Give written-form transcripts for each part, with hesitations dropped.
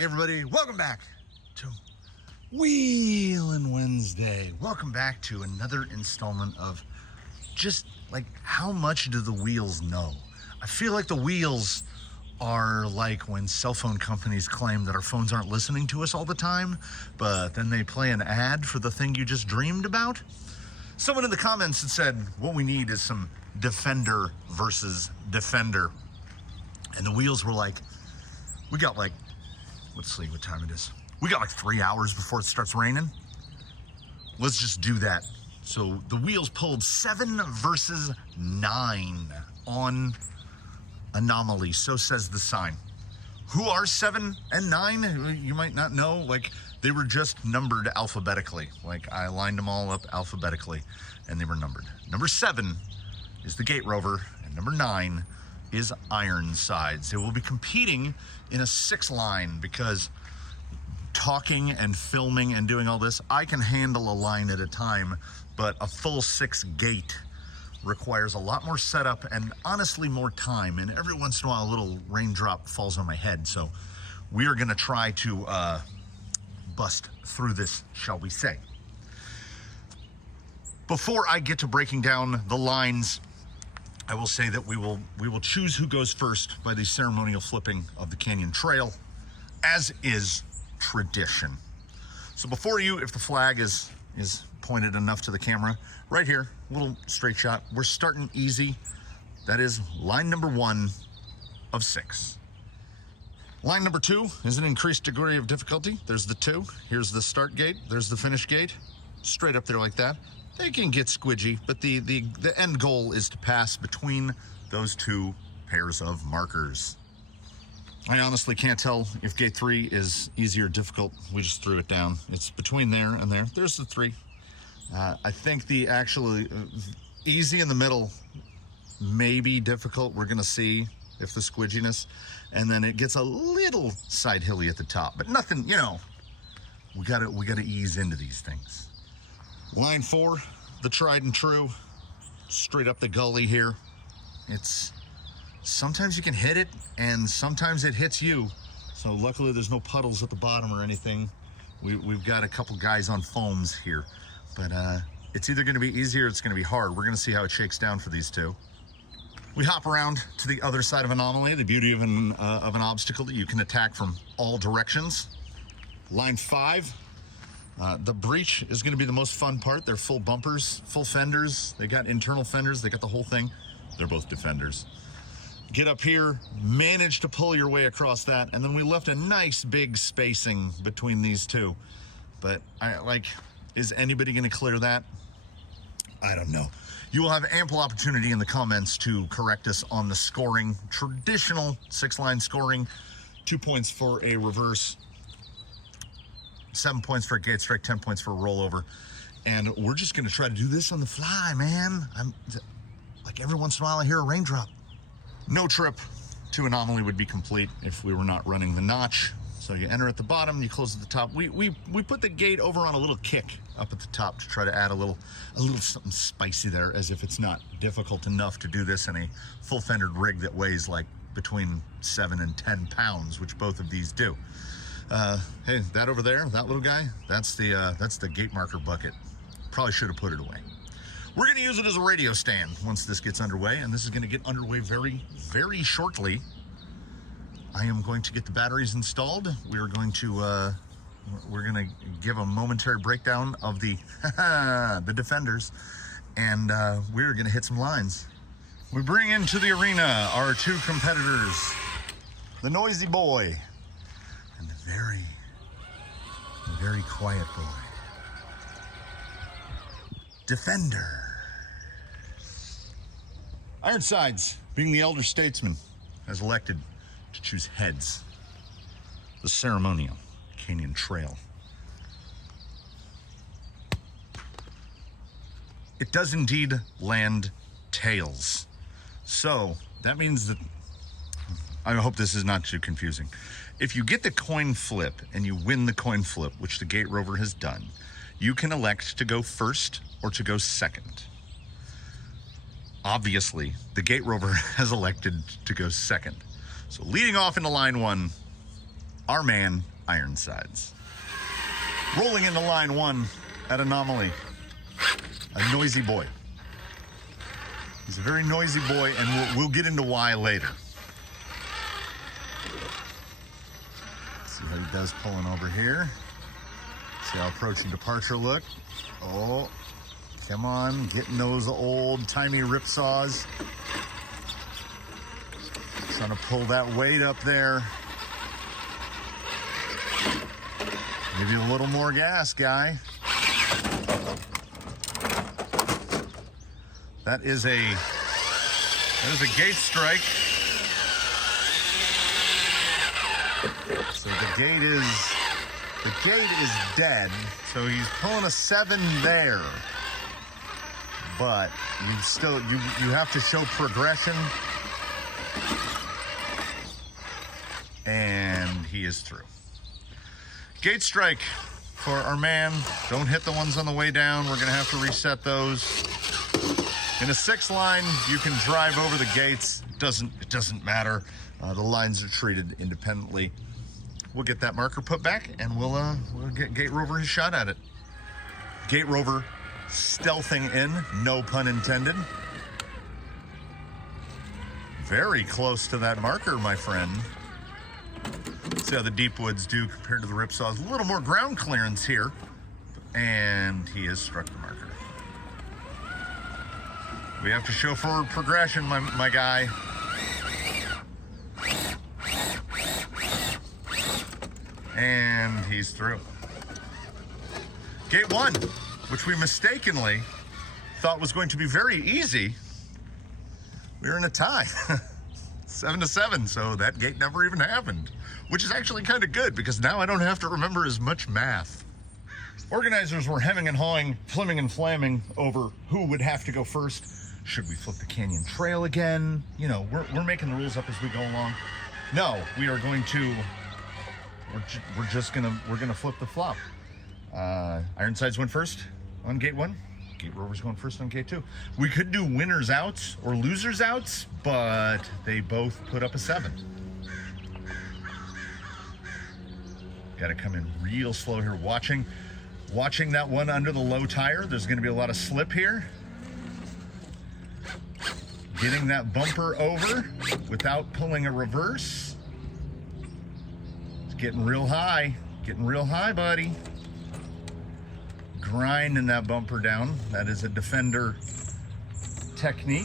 back, everybody. Welcome back to Wheelin Wednesday. Welcome back to another installment of just like, how much do the wheels know? I feel like the wheels are like when cell phone companies claim that our phones aren't listening to us all the time, but then they play an ad for the thing you just dreamed about. Someone in the comments had said, what we need is some Defender versus Defender. And the wheels were like, we got like, let's see what time it is. We got like 3 hours before it starts raining. Let's just do that. So the wheels pulled 7 versus 9 on Anomaly. So says the sign. Who are 7 and 9? You might not know. Like, they were just numbered alphabetically. Like, I lined them all up alphabetically and they were numbered. Number 7 is the Gate Rover and number 9 is Ironsides. They will be competing in a 6-line because talking and filming and doing all this, I can handle a line at a time, but a full 6 gate requires a lot more setup and honestly more time. And every once in a while, a little raindrop falls on my head. So we are gonna try to bust through this, shall we say. Before I get to breaking down the lines, I will say that we will choose who goes first by the ceremonial flipping of the Canyon Trail, as is tradition. So before you, if the flag is pointed enough to the camera, right here, little straight shot. We're starting easy. That is line number 1 of 6. Line number 2 is an increased degree of difficulty. There's the 2. Here's the start gate. There's the finish gate. Straight up there like that. They can get squidgy, but the end goal is to pass between those 2 pairs of markers. I honestly can't tell if gate 3 is easy or difficult. We just threw it down. It's between there and there. There's the 3. I think the actually easy in the middle may be difficult. We're gonna see if the squidginess, and then it gets a little side hilly at the top, but nothing, you know, we gotta ease into these things. Line 4, the tried and true, straight up the gully here. It's, sometimes you can hit it and sometimes it hits you. So luckily there's no puddles at the bottom or anything. We've got a couple guys on foams here, but it's either gonna be easy or it's gonna be hard. We're gonna see how it shakes down for these 2. We hop around to the other side of Anomaly, the beauty of an obstacle that you can attack from all directions. Line 5. The breach is going to be the most fun part. They're full bumpers, full fenders. They got internal fenders. They got the whole thing. They're both Defenders. Get up here, manage to pull your way across that, and then we left a nice big spacing between these 2. But is anybody going to clear that? I don't know. You will have ample opportunity in the comments to correct us on the scoring. Traditional 6-line scoring, 2 points for a reverse, 7 points for a gate strike, 10 points for a rollover. And we're just gonna try to do this on the fly, man. Like every once in a while I hear a raindrop. No trip to Anomaly would be complete if we were not running the notch. So you enter at the bottom, you close at the top. We put the gate over on a little kick up at the top to try to add a little something spicy there, as if it's not difficult enough to do this in a full fendered rig that weighs like between 7 and 10 pounds, which both of these do. Hey, that over there, that little guy, that's the gate marker bucket. Probably should have put it away. We're gonna use it as a radio stand once this gets underway, and this is gonna get underway very, very shortly. I am going to get the batteries installed. We're gonna give a momentary breakdown of the the Defenders, and we're gonna hit some lines. We bring into the arena our 2 competitors, the noisy boy and the very, very quiet boy. Defender. Ironsides, being the elder statesman, has elected to choose heads. The ceremonial Canyon Trail. It does indeed land tails. So that means that, I hope this is not too confusing. If you get the coin flip and you win the coin flip, which the Gate Rover has done, you can elect to go first or to go second. Obviously, the Gate Rover has elected to go second. So leading off into line 1, our man, Ironsides. Rolling into line 1 at Anomaly. A noisy boy. He's a very noisy boy, and we'll get into why later. See how he does pulling over here. See how approach and departure look. Oh, come on, getting those old-timey rip saws. Trying to pull that weight up there. Give you a little more gas, guy. That is a gate strike. So the gate is dead. So he's pulling a 7 there. But you have to show progression. And he is through. Gate strike for our man. Don't hit the ones on the way down. We're gonna have to reset those. In a 6 line, you can drive over the gates. It doesn't matter. The lines are treated independently. We'll get that marker put back, and we'll get Gate Rover his shot at it. Gate Rover stealthing in, no pun intended. Very close to that marker, my friend. See how the deep woods do compared to the ripsaws. A little more ground clearance here, and he has struck the marker. We have to show forward progression, my guy. And he's through. Gate 1, which we mistakenly thought was going to be very easy. We were in a tie, 7-7, so that gate never even happened, which is actually kind of good because now I don't have to remember as much math. Organizers were hemming and hawing, flimming and flamming over who would have to go first. Should we flip the canyon trail again? You know, we're making the rules up as we go along. No, we are going to, we're gonna flip the flop. Ironsides went first on Gate 1. Gate Rover's going first on Gate 2. We could do winners outs or losers outs, but they both put up a 7. Got to come in real slow here. Watching that one under the low tire. There's going to be a lot of slip here. Getting that bumper over without pulling a reverse. It's getting real high. Getting real high, buddy. Grinding that bumper down. That is a defender technique.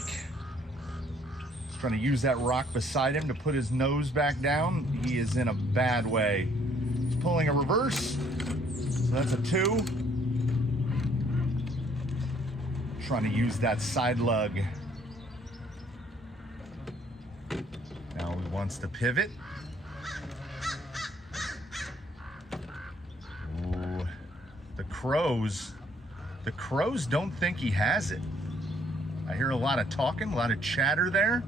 He's trying to use that rock beside him to put his nose back down. He is in a bad way. He's pulling a reverse. So that's a 2. Trying to use that side lug. Now he wants to pivot. Ooh. The crows don't think he has it. I hear a lot of talking, a lot of chatter there.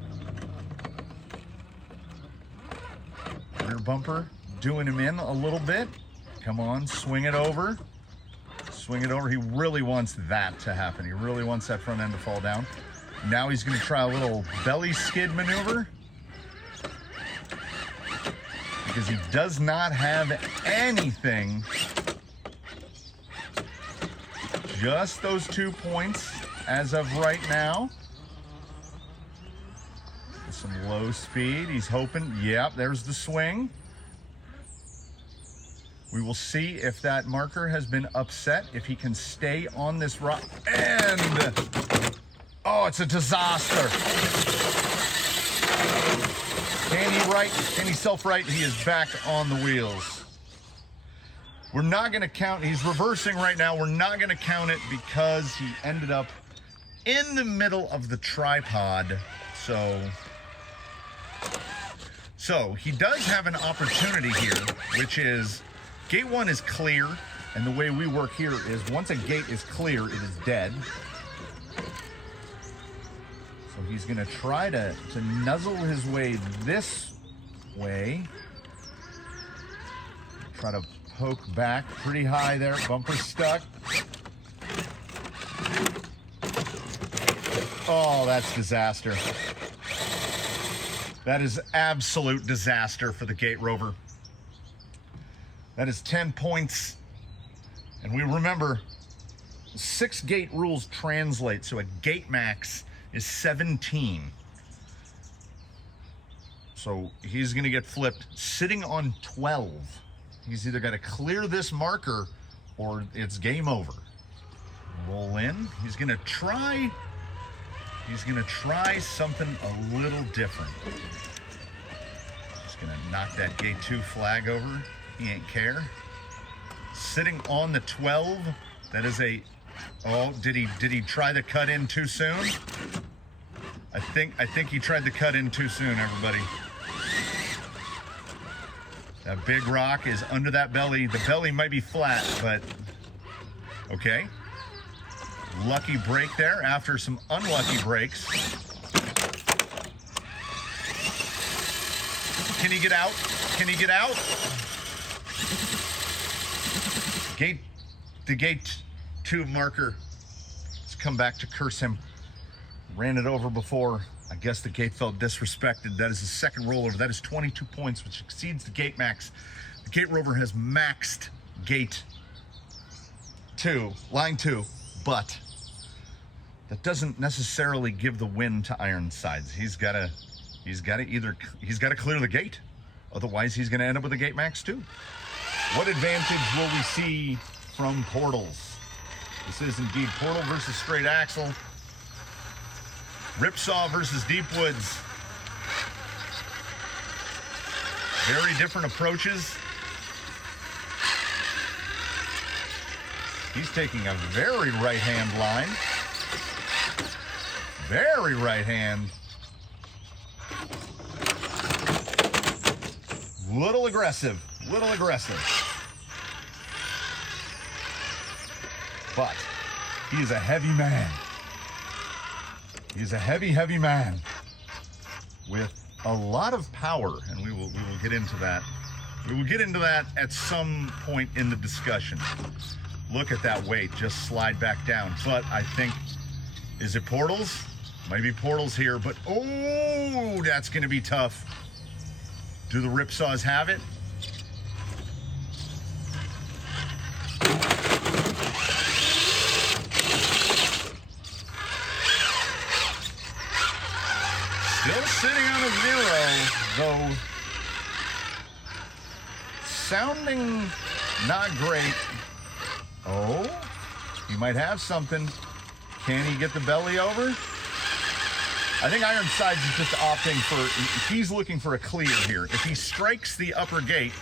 Rear bumper doing him in a little bit. Come on, swing it over. Swing it over. He really wants that to happen. He really wants that front end to fall down. Now he's going to try a little belly skid maneuver. Because he does not have anything. Just those 2 points as of right now. Some low speed. He's hoping. Yep, there's the swing. We will see if that marker has been upset, if he can stay on this rock. And oh, it's a disaster. Can he self-right? He is back on the wheels. We're not going to count. He's reversing right now. We're not going to count it because he ended up in the middle of the tripod. So he does have an opportunity here, which is Gate 1 is clear. And the way we work here is once a gate is clear, it is dead. So he's going to try to nuzzle his way this way. Try to poke back pretty high there. Bumper stuck. Oh, that's disaster. That is absolute disaster for the Gate Rover. That is 10 points. And we remember 6 gate rules translate, so a gate max is 17. So he's gonna get flipped sitting on 12. He's either gotta clear this marker or it's game over. Roll in, he's gonna try something a little different. Just gonna knock that gate 2 flag over, he ain't care. Sitting on the 12, that is a, oh, did he try the cut in too soon? I think he tried the cut in too soon, everybody. That big rock is under that belly. The belly might be flat, but okay. Lucky break there after some unlucky breaks. Can he get out? Can he get out? The gate 2 marker has come back to curse him. Ran it over before. I guess the gate felt disrespected. That is his second rollover. That is 22 points, which exceeds the gate max. The gate rover has maxed gate 2, line 2, but that doesn't necessarily give the win to Ironsides. He's got to clear the gate. Otherwise, he's going to end up with a gate max too. What advantage will we see from portals? This is indeed portal versus straight axle. Ripsaw versus deep woods. Very different approaches. He's taking a very right-hand line. Very right hand. Little aggressive. But he's a heavy man. He's a heavy man with a lot of power, and we will get into that. We will get into that at some point in the discussion. Look at that weight just slide back down. But I think, is it portals? Might be portals here, but oh, that's going to be tough. Do the ripsaws have it? Still sitting on a 0, though. Sounding not great. Oh, he might have something. Can he get the belly over? I think Ironsides is just opting for, he's looking for a clear here. If he strikes the upper gate,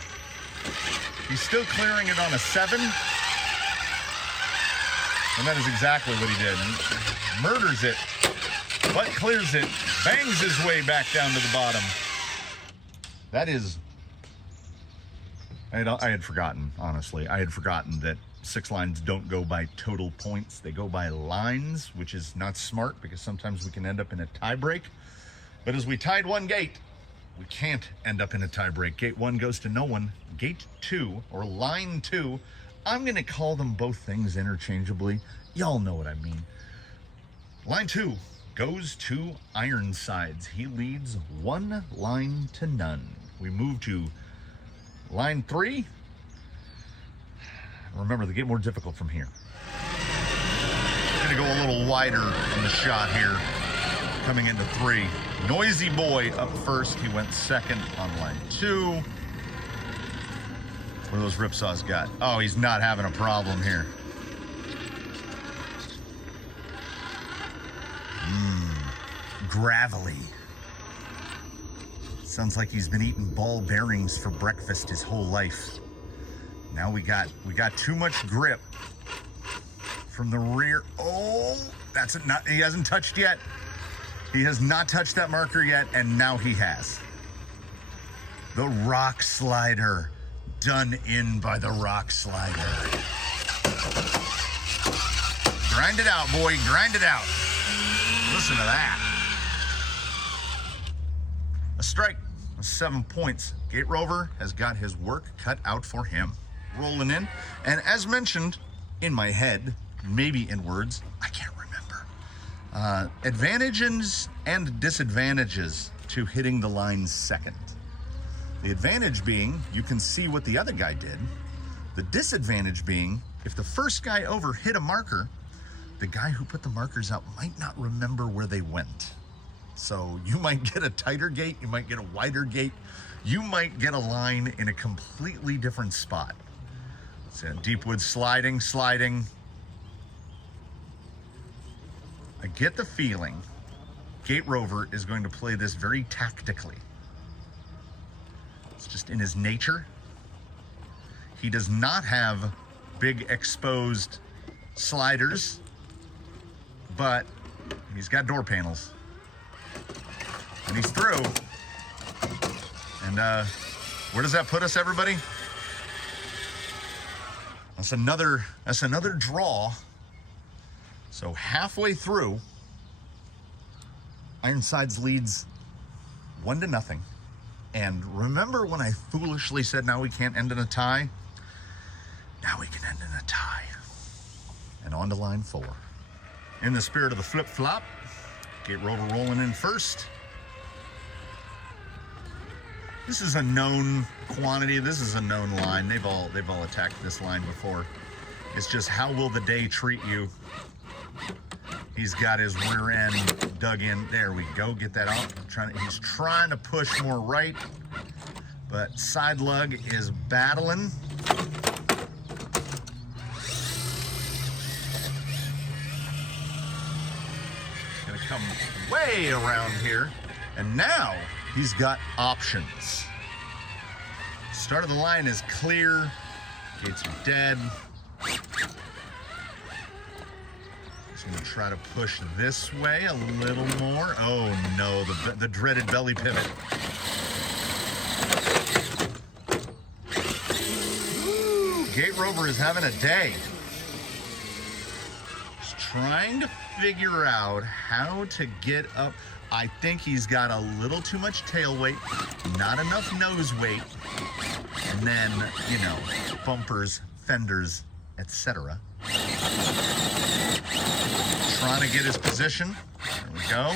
he's still clearing it on a 7. And that is exactly what he did. Murders it, but clears it, bangs his way back down to the bottom. That is, I had forgotten, honestly. I had forgotten that 6 lines don't go by total points. They go by lines, which is not smart because sometimes we can end up in a tie break. But as we tied 1 gate, we can't end up in a tie break. Gate 1 goes to no one. Gate 2, or line 2, I'm going to call them both things interchangeably. Y'all know what I mean. Line 2 goes to Ironsides. He leads 1 line to none. We move to line 3. Remember, they get more difficult from here. Gonna go a little wider on the shot here, coming into 3. Noisy Boy up first. He went second on line 2. What are those ripsaws got? Oh, he's not having a problem here. Gravelly. Sounds like he's been eating ball bearings for breakfast his whole life. Now we got too much grip from the rear. Oh, that's it. Not, he hasn't touched yet. He has not touched that marker yet, and now he has. The rock slider, done in by the rock slider. Grind it out, boy, grind it out. Listen to that. A strike, 7 points. Gate Rover has got his work cut out for him. Rolling in, and as mentioned in my head, maybe in words, I can't remember. Advantages and disadvantages to hitting the line second. The advantage being you can see what the other guy did The disadvantage being, if the first guy over hit a marker, the guy who put the markers out might not remember where they went. So you might get a tighter gate, you might get a wider gate, you might get a line in a completely different spot. So Deepwood sliding. I get the feeling Gate Rover is going to play this very tactically. It's just in his nature. He does not have big exposed sliders, but he's got door panels. And he's through. And where does that put us, everybody? That's another draw. So halfway through, Ironsides leads 1-0. And remember when I foolishly said now we can't end in a tie? Now we can end in a tie. And on to line 4. In the spirit of the flip-flop, Gate Rover rolling in first. This is a known quantity. This is a known line. They've all attacked this line before. It's just how will the day treat you? He's got his rear end dug in. There we go. Get that out. He's trying to push more right, but side lug is battling. Gonna come way around here, and now he's got options. Start of the line is clear. Gates are dead. Just gonna try to push this way a little more. Oh no, the dreaded belly pivot. Woo, Gate Rover is having a day. Just trying to figure out how to get up. I think he's got a little too much tail weight, not enough nose weight, and then, you know, bumpers, fenders, etc. Trying to get his position. There we go.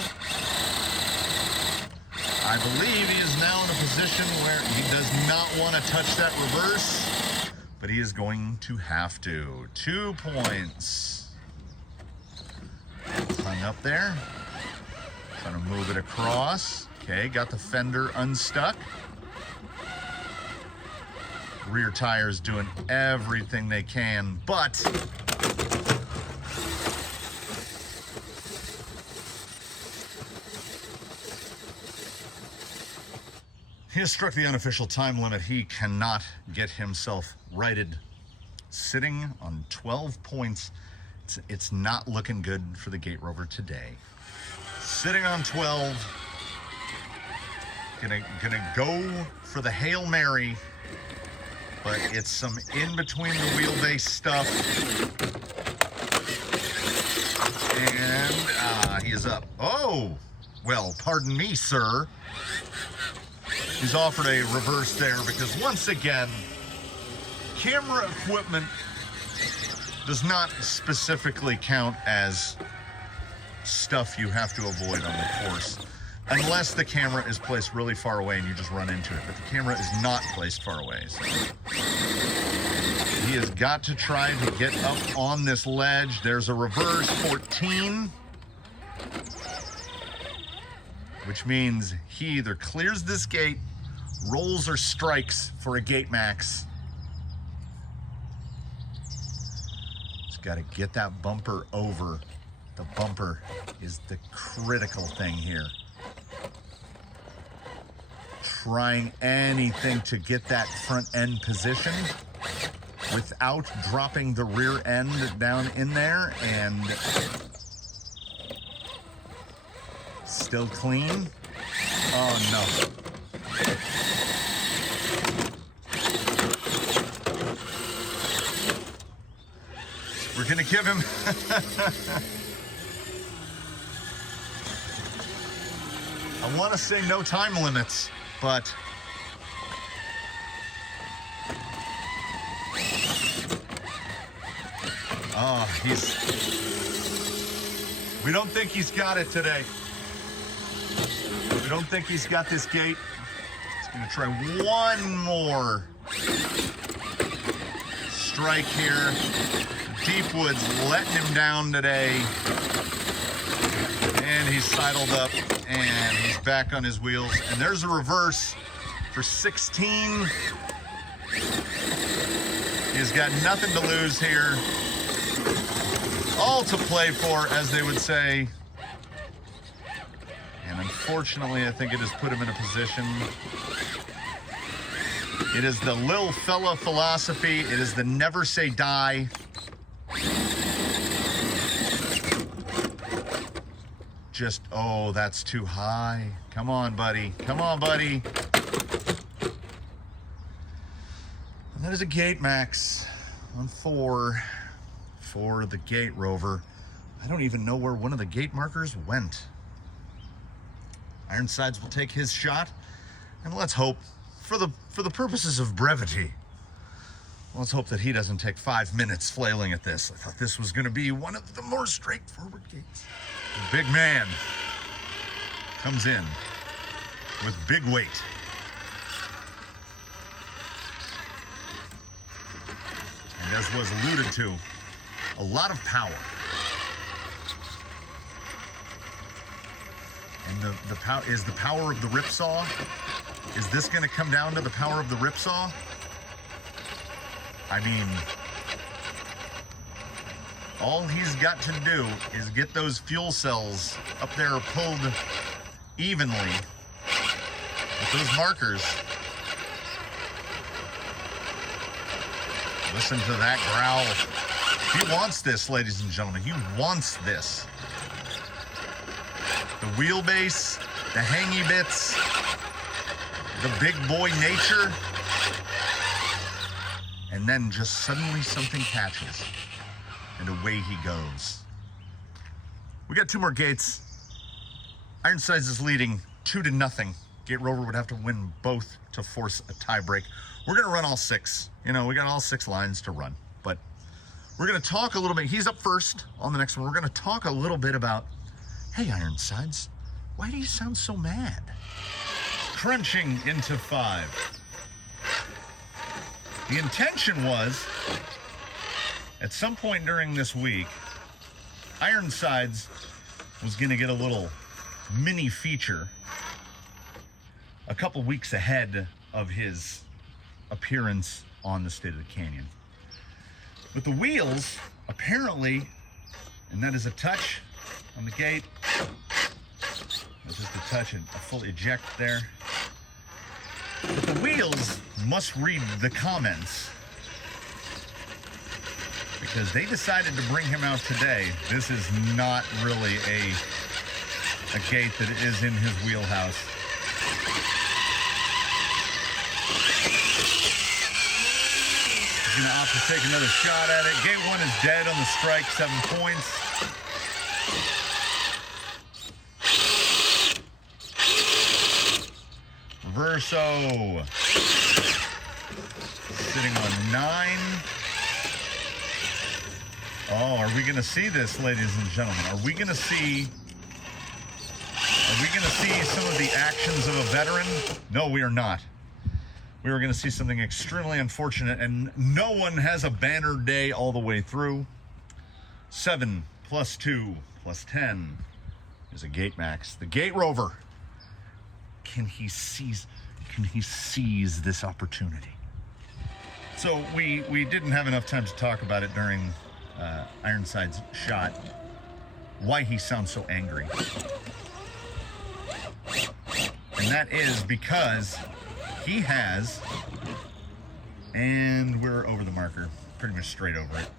I believe he is now in a position where he does not want to touch that reverse, but he is going to have to. 2 points. Hung up there. Trying to move it across. Okay, got the fender unstuck. Rear tires doing everything they can, but he has struck the unofficial time limit. He cannot get himself righted. Sitting on 12 points. It's not looking good for the Gate Rover today. Sitting on 12. Gonna go for the Hail Mary, but it's some in between the wheelbase stuff. And he is up. Oh, well, pardon me, sir. He's offered a reverse there because once again, camera equipment does not specifically count as stuff you have to avoid on the course, unless the camera is placed really far away and you just run into it. But the camera is not placed far away. So he has got to try to get up on this ledge. There's a reverse 14, which means he either clears this gate, rolls, or strikes for a gate max. Just got to get that bumper over. The bumper is the critical thing here. Trying anything to get that front end position without dropping the rear end down in there, and still clean. Oh no. We're gonna give him I want to say no time limits, but we don't think he's got it today. We don't think he's got this gate. He's going to try one more strike here. Deepwood's letting him down today. And he's sidled up and he's back on his wheels. And there's a reverse for 16. He's got nothing to lose here. All to play for, as they would say. And unfortunately, I think it has put him in a position. It is the Lil Fella philosophy. It is the never say die. Just, oh, that's too high. Come on, buddy. Come on, buddy. And that is a gate max on 4 for the gate rover. I don't even know where one of the gate markers went. Ironsides will take his shot, and let's hope, for the purposes of brevity, let's hope that he doesn't take 5 minutes flailing at this. I thought this was going to be one of the more straightforward gates. The big man comes in with big weight. And as was alluded to, a lot of power. And the power is the power of the ripsaw. Is this going to come down to the power of the ripsaw? I mean, all he's got to do is get those fuel cells up there pulled evenly with those markers. Listen to that growl. He wants this, ladies and gentlemen. He wants this. The wheelbase, the hangy bits, the big boy nature, and then just suddenly something catches, and away he goes. We got 2 more gates. Ironsides is leading 2-0. Gate rover would have to win both to force a tie break. We're gonna run all 6. You know, we got all 6 lines to run, but we're gonna talk a little bit. He's up first on the next one. We're gonna talk a little bit about, hey, Ironsides, why do you sound so mad? Crunching into 5. The intention was, at some point during this week, Ironsides was going to get a little mini feature a couple weeks ahead of his appearance on the State of the Canyon. But the wheels, apparently, and that is a touch on the gate. That's just a touch and a full eject there. But the wheels must read the comments, because they decided to bring him out today. This is not really a gate that is in his wheelhouse. He's going to opt to take another shot at it. Gate 1 is dead on the strike, 7 points. Reverso. Sitting on 9. Oh, are we going to see this, ladies and gentlemen? Are we going to see some of the actions of a veteran? No, we are not. We are going to see something extremely unfortunate, and no one has a banner day all the way through. 7 plus 2 plus 10 is a gate max. The gate rover. Can he seize this opportunity? So we didn't have enough time to talk about it during Ironside's shot. Why he sounds so angry. And that is because he has, and we're over the marker, pretty much straight over it,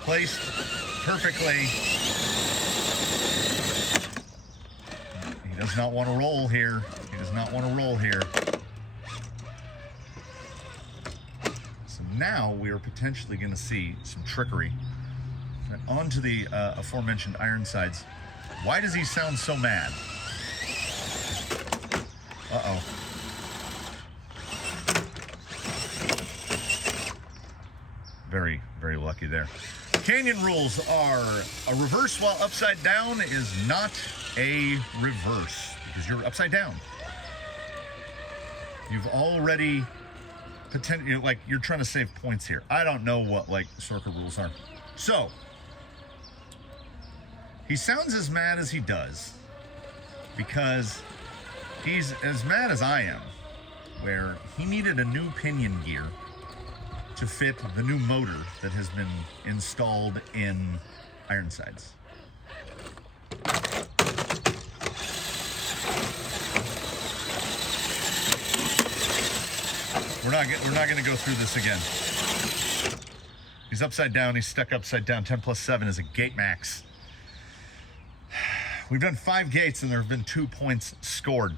placed perfectly. He does not want to roll here. He does not want to roll here. So now we are potentially going to see some trickery. And onto the aforementioned Ironsides. Why does he sound so mad? Uh-oh. Very, very lucky there. Canyon rules are a reverse while upside down is not a reverse because you're upside down. You've already potentially, like, you're trying to save points here. I don't know what, like, soccer rules are. So, he sounds as mad as he does because he's as mad as I am, where he needed a new pinion gear to fit the new motor that has been installed in Ironsides. We're not going to go through this again. He's upside down. He's stuck upside down. 10 plus 7 is a gate max. We've done 5 gates and there have been 2 points scored.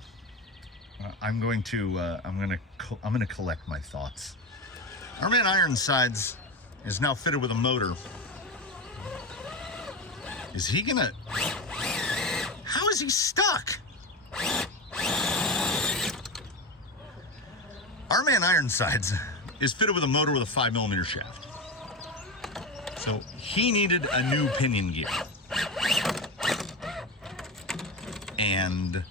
I'm going to collect my thoughts. Our man Ironsides is now fitted with a motor. Is he gonna? How is he stuck? Our man Ironsides is fitted with a motor with a 5mm shaft. So he needed a new pinion gear. And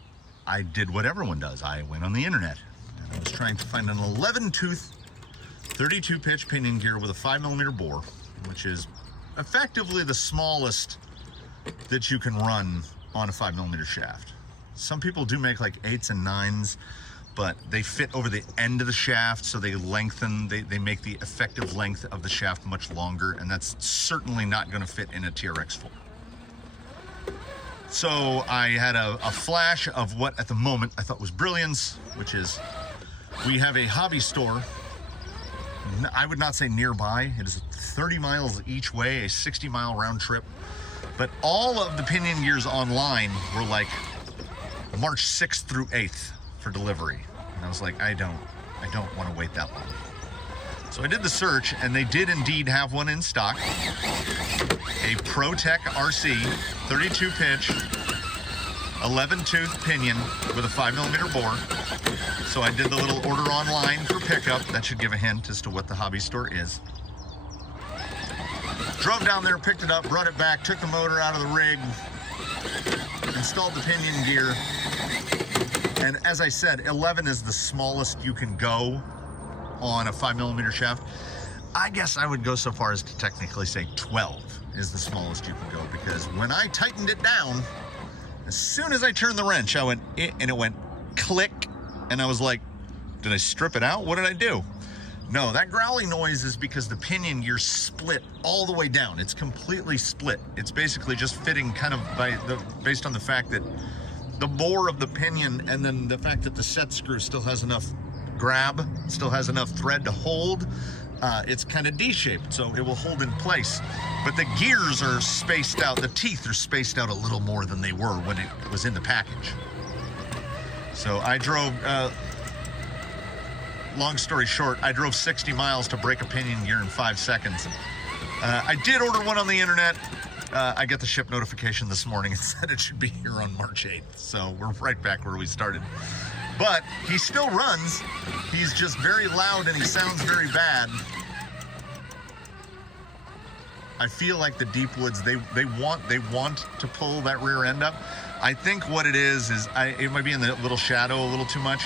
I did what everyone does. I went on the internet and I was trying to find an 11-tooth, 32-pitch pinion gear with a 5mm bore, which is effectively the smallest that you can run on a 5mm shaft. Some people do make like 8s and 9s, but they fit over the end of the shaft, so they lengthen, they make the effective length of the shaft much longer, and that's certainly not going to fit in a TRX4. So I had a flash of what at the moment I thought was brilliance, which is we have a hobby store. I would not say nearby. It is 30 miles each way, a 60-mile round trip. But all of the pinion gears online were like March 6th through 8th for delivery. And I was like, I don't want to wait that long. So I did the search, and they did indeed have one in stock. A ProTech RC, 32-pitch, 11-tooth pinion with a 5mm bore. So I did the little order online for pickup. That should give a hint as to what the hobby store is. Drove down there, picked it up, brought it back, took the motor out of the rig, installed the pinion gear. And as I said, 11 is the smallest you can go on a 5mm shaft. I guess I would go so far as to technically say 12 is the smallest you can go, because when I tightened it down, as soon as I turned the wrench, I went, and it went click, and I was like, did I strip it out? What did I do? No, that growling noise is because the pinion gear split all the way down. It's completely split. It's basically just fitting kind of based on the fact that the bore of the pinion and then the fact that the set screw still has enough grab, still has enough thread to hold. It's kind of D-shaped, so it will hold in place. But the gears are spaced out, the teeth are spaced out a little more than they were when it was in the package. So I drove, long story short, I drove 60 miles to break a pinion gear in 5 seconds. I did order one on the internet. I get the ship notification this morning and said it should be here on March 8th. So we're right back where we started. But he still runs. He's just very loud and he sounds very bad. I feel like the deep woods, they want to pull that rear end up. I think what it is it might be in the little shadow a little too much.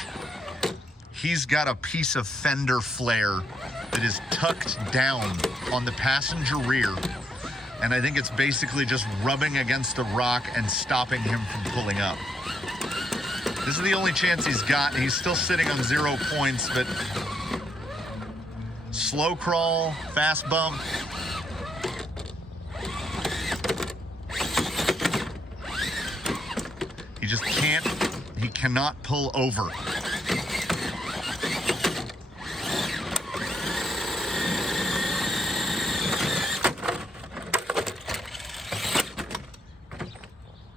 He's got a piece of fender flare that is tucked down on the passenger rear. And I think it's basically just rubbing against the rock and stopping him from pulling up. This is the only chance he's got. He's still sitting on 0 points, but slow crawl, fast bump. He just he cannot pull over.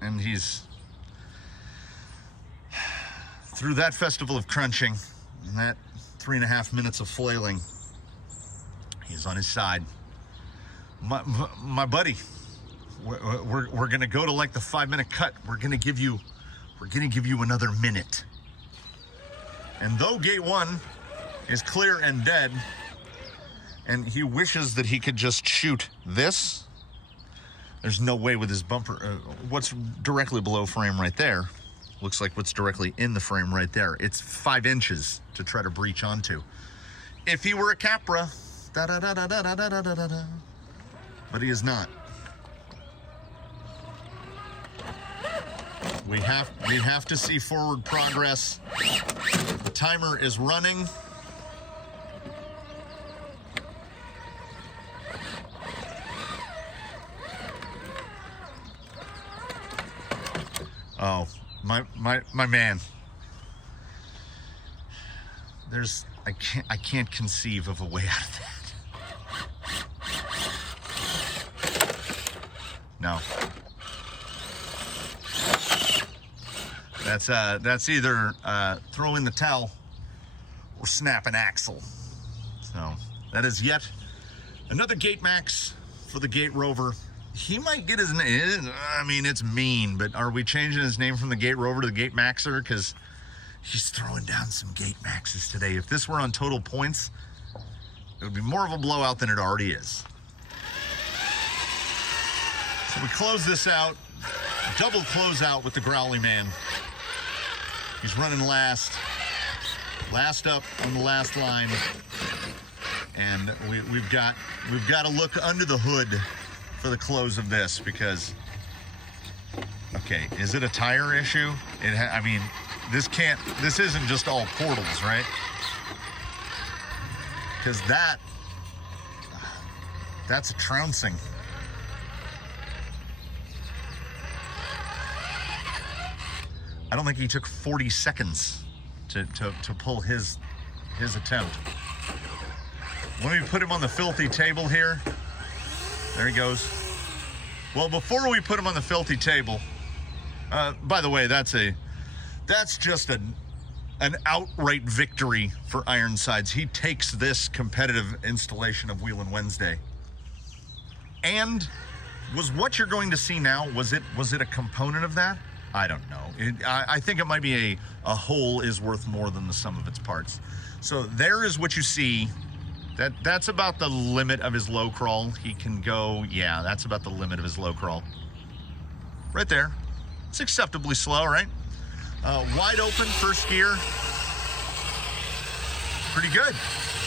And he's through that festival of crunching and that 3.5 minutes of flailing. He's on his side. My buddy, we're gonna go to like the 5-minute cut. We're gonna give you another minute. And though gate 1 is clear and dead, and he wishes that he could just shoot this, there's no way with his bumper. What's directly below frame right there looks like what's directly in the frame right there. It's 5 inches to try to breach onto. if he were a Capra, da-da-da-da-da-da-da-da-da. But he is not. We have to see forward progress. The timer is running. Oh, my man. I can't conceive of a way out of that. No. That's either throw in the towel or snap an axle. So that is yet another Gate Max for the Gate Rover. He might get his name. I mean, it's mean, but are we changing his name from the Gate Rover to the Gate Maxer? Because he's throwing down some Gate Maxes today. If this were on total points, it would be more of a blowout than it already is. So we close this out. Double close out with the Growly Man. He's running last up on the last line, and we've got to look under the hood for the close of this, because okay, is it a tire issue? I mean, this isn't just all portals, right? Because that's a trouncing. I don't think he took 40 seconds to pull his attempt. Let me put him on the filthy table here. There he goes. Well, before we put him on the filthy table, by the way, that's just an outright victory for Ironsides. He takes this competitive installation of Wheelin Wednesday. And was what you're going to see now, was it a component of that? I don't know. I think it might be a whole is worth more than the sum of its parts. So there is what you see. That's about the limit of his low crawl. He can go, yeah, that's about the limit of his low crawl. Right there. It's acceptably slow, right? Wide open, first gear. Pretty good.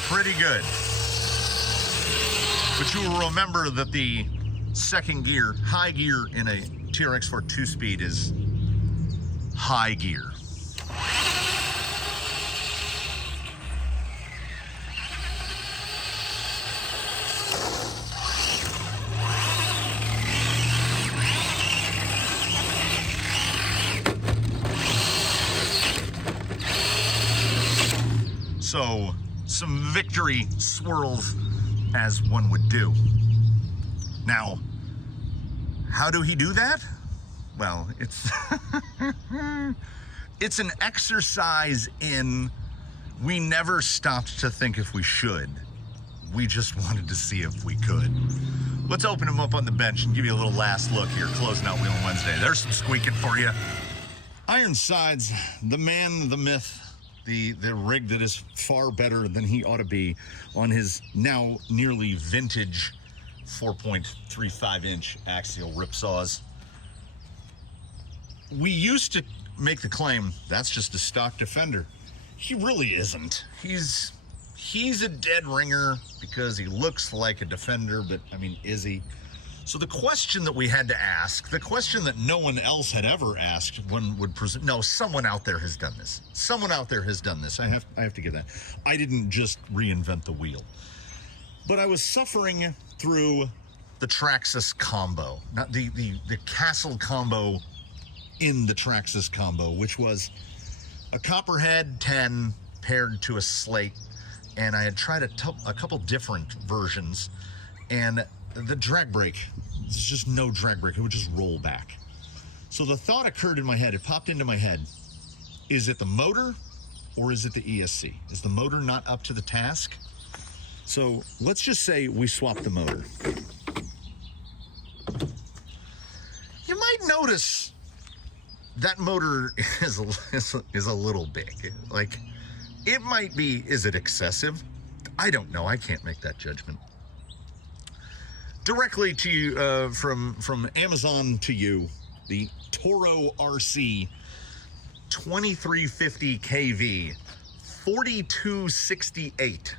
Pretty good. But you will remember that the second gear, high gear in a TRX4 2-speed is high gear. So, some victory swirls as one would do. Now, how do he do that? Well, it's it's an exercise in we never stopped to think if we should. We just wanted to see if we could. Let's open him up on the bench and give you a little last look here, closing out Wheelin Wednesday. There's some squeaking for you. Ironsides, the man, the myth, the rig that is far better than he ought to be on his now nearly vintage 4.35-inch axial ripsaws. We used to make the claim that's just a stock Defender. He really isn't. He's a dead ringer because he looks like a Defender, but I mean, is he? So the question that we had to ask, the question that no one else had ever asked, one would presume, no, someone out there has done this. Someone out there has done this. I have to give that. I didn't just reinvent the wheel. But I was suffering through the Traxxas combo, not the Castle combo in the Traxxas combo, which was a Copperhead 10 paired to a Slate, and I had tried a couple different versions, and the drag brake, there's just no drag brake. It would just roll back. So the thought occurred in my head, it popped into my head, is it the motor or is it the ESC? Is the motor not up to the task? So let's just say we swap the motor. You might notice that motor is a little big. Like, it might be, is it excessive? I don't know. I can't make that judgment. Directly to you, from Amazon to you, the Toro RC 2350 kV 4268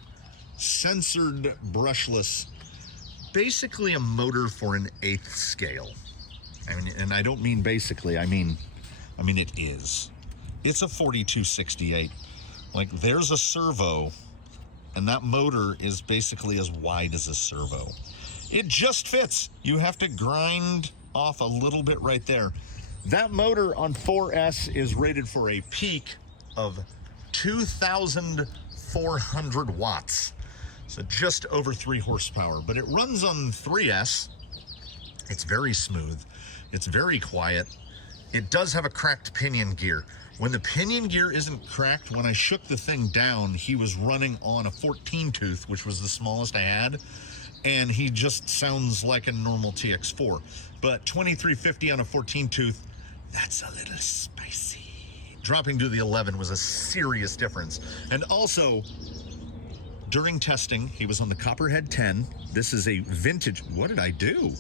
censored brushless, basically a motor for an 8th scale. I mean, and I don't mean basically, I mean it is. It's a 4268. Like, there's a servo, and that motor is basically as wide as a servo. It just fits. You have to grind off a little bit right there. That motor on 4S is rated for a peak of 2,400 watts. So just over 3 horsepower, but it runs on 3S. It's very smooth. It's very quiet. It does have a cracked pinion gear. When the pinion gear isn't cracked, when I shook the thing down, he was running on a 14 tooth, which was the smallest I had, and he just sounds like a normal TX4. But 2350 on a 14 tooth, that's a little spicy. Dropping to the 11 was a serious difference. And also, during testing, he was on the Copperhead 10. This is a vintage, what did I do?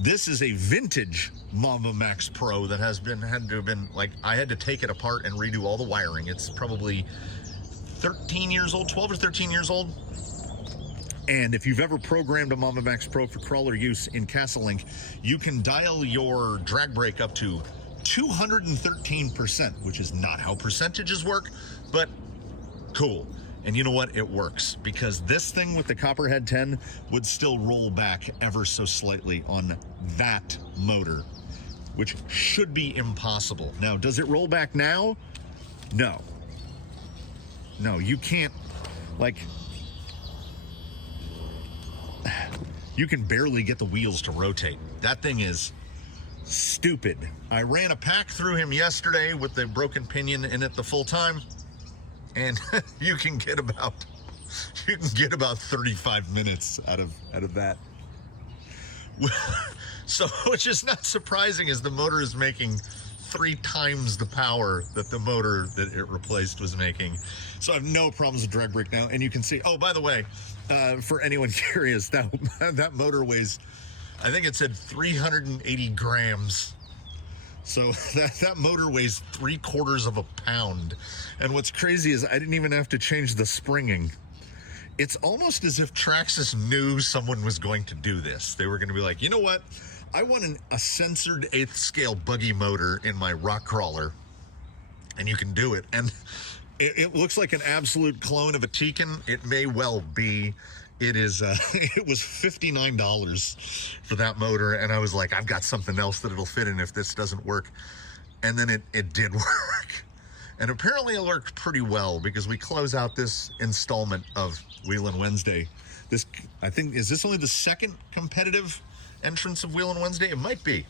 This is a vintage Mamba Max Pro that had to have been, like, I had to take it apart and redo all the wiring. It's probably 13 years old, 12 or 13 years old. And if you've ever programmed a Mamba Max Pro for crawler use in CastleLink, you can dial your drag brake up to 213%, which is not how percentages work, but cool. And you know what? It works, because this thing with the Copperhead 10 would still roll back ever so slightly on that motor, which should be impossible. Now, does it roll back now? No. No, you can't, like, you can barely get the wheels to rotate. That thing is stupid. I ran a pack through him yesterday with the broken pinion in it the full time, and you can get about 35 minutes out of that. So, which is not surprising, as the motor is making 3 times the power that the motor that it replaced was making. So I have no problems with drag brake now. And you can see, oh, by the way, for anyone curious, that motor weighs, I think it said 380 grams. So that motor weighs 3/4 of a pound. And what's crazy is I didn't even have to change the springing. It's almost as if Traxxas knew someone was going to do this. They were going to be like, you know what? I want a censored 8th scale buggy motor in my rock crawler, and you can do it. And it looks like an absolute clone of a Tekin. It may well be. It is. It was $59 for that motor, and I was like, I've got something else that it'll fit in if this doesn't work. And then it did work. And apparently it worked pretty well, because we close out this installment of Wheelin Wednesday. This, I think, is this only the second competitive entrance of Wheelin Wednesday? It might be.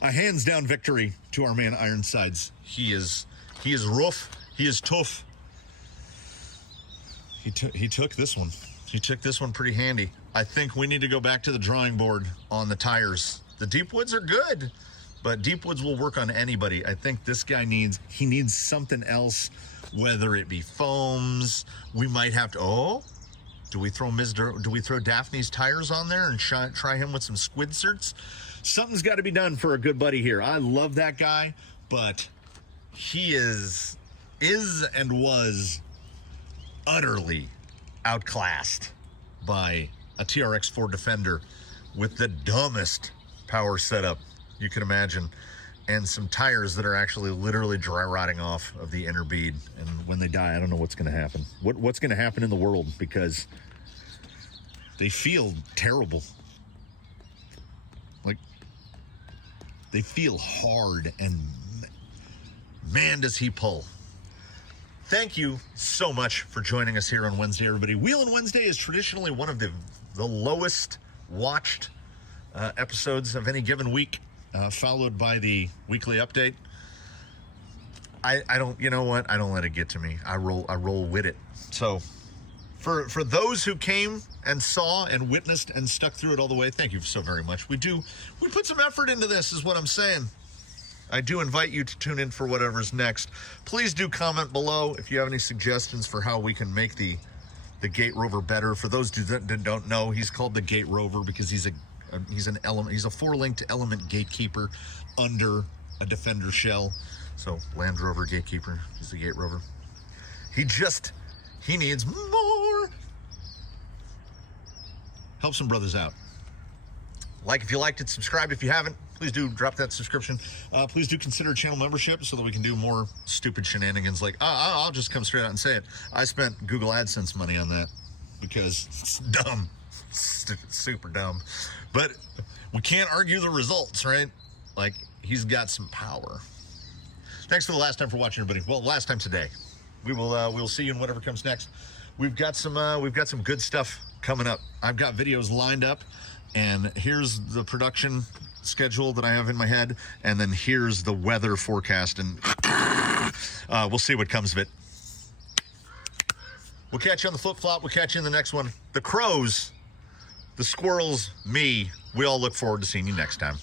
A hands down victory to our man Ironsides. He is rough. He is tough. He took this one. He took this one pretty handy. I think we need to go back to the drawing board on the tires. The deep woods are good, but deep woods will work on anybody. I think this guy needs something else, whether it be foams. We might have to, do we throw Daphne's tires on there and try him with some squidcerts? Something's got to be done for a good buddy here. I love that guy, but he is and was utterly outclassed by a TRX4 Defender with the dumbest power setup you can imagine, and some tires that are actually literally dry rotting off of the inner bead. And when they die, I don't know what's going to happen. What's going to happen in the world, because they feel terrible. Like, they feel hard, and man, does he pull. Thank you so much for joining us here on Wednesday, everybody. Wheelin Wednesday is traditionally one of the lowest watched episodes of any given week, followed by the weekly update. I don't, you know what? I don't let it get to me. I roll with it. So for those who came and saw and witnessed and stuck through it all the way, thank you so very much. We put some effort into this, is what I'm saying. I do invite you to tune in for whatever's next. Please do comment below if you have any suggestions for how we can make the Gate Rover better. For those that don't know, he's called the Gate Rover because he's a 4-linked element gatekeeper under a Defender shell. So Land Rover gatekeeper, he's the Gate Rover. He just He needs more. Help some brothers out. Like if you liked it, subscribe if you haven't. Please do drop that subscription. Please do consider channel membership so that we can do more stupid shenanigans like, I'll just come straight out and say it. I spent Google AdSense money on that because it's dumb. It's super dumb. But we can't argue the results, right? Like, he's got some power. Thanks for the last time for watching, everybody. Well, last time today. We'll see you in whatever comes next. We've got some good stuff coming up. I've got videos lined up, and here's the production schedule that I have in my head, and then here's the weather forecast, and we'll see what comes of it. We'll catch you on the flip-flop. We'll catch you in the next one. The crows, the squirrels, me, we all look forward to seeing you next time.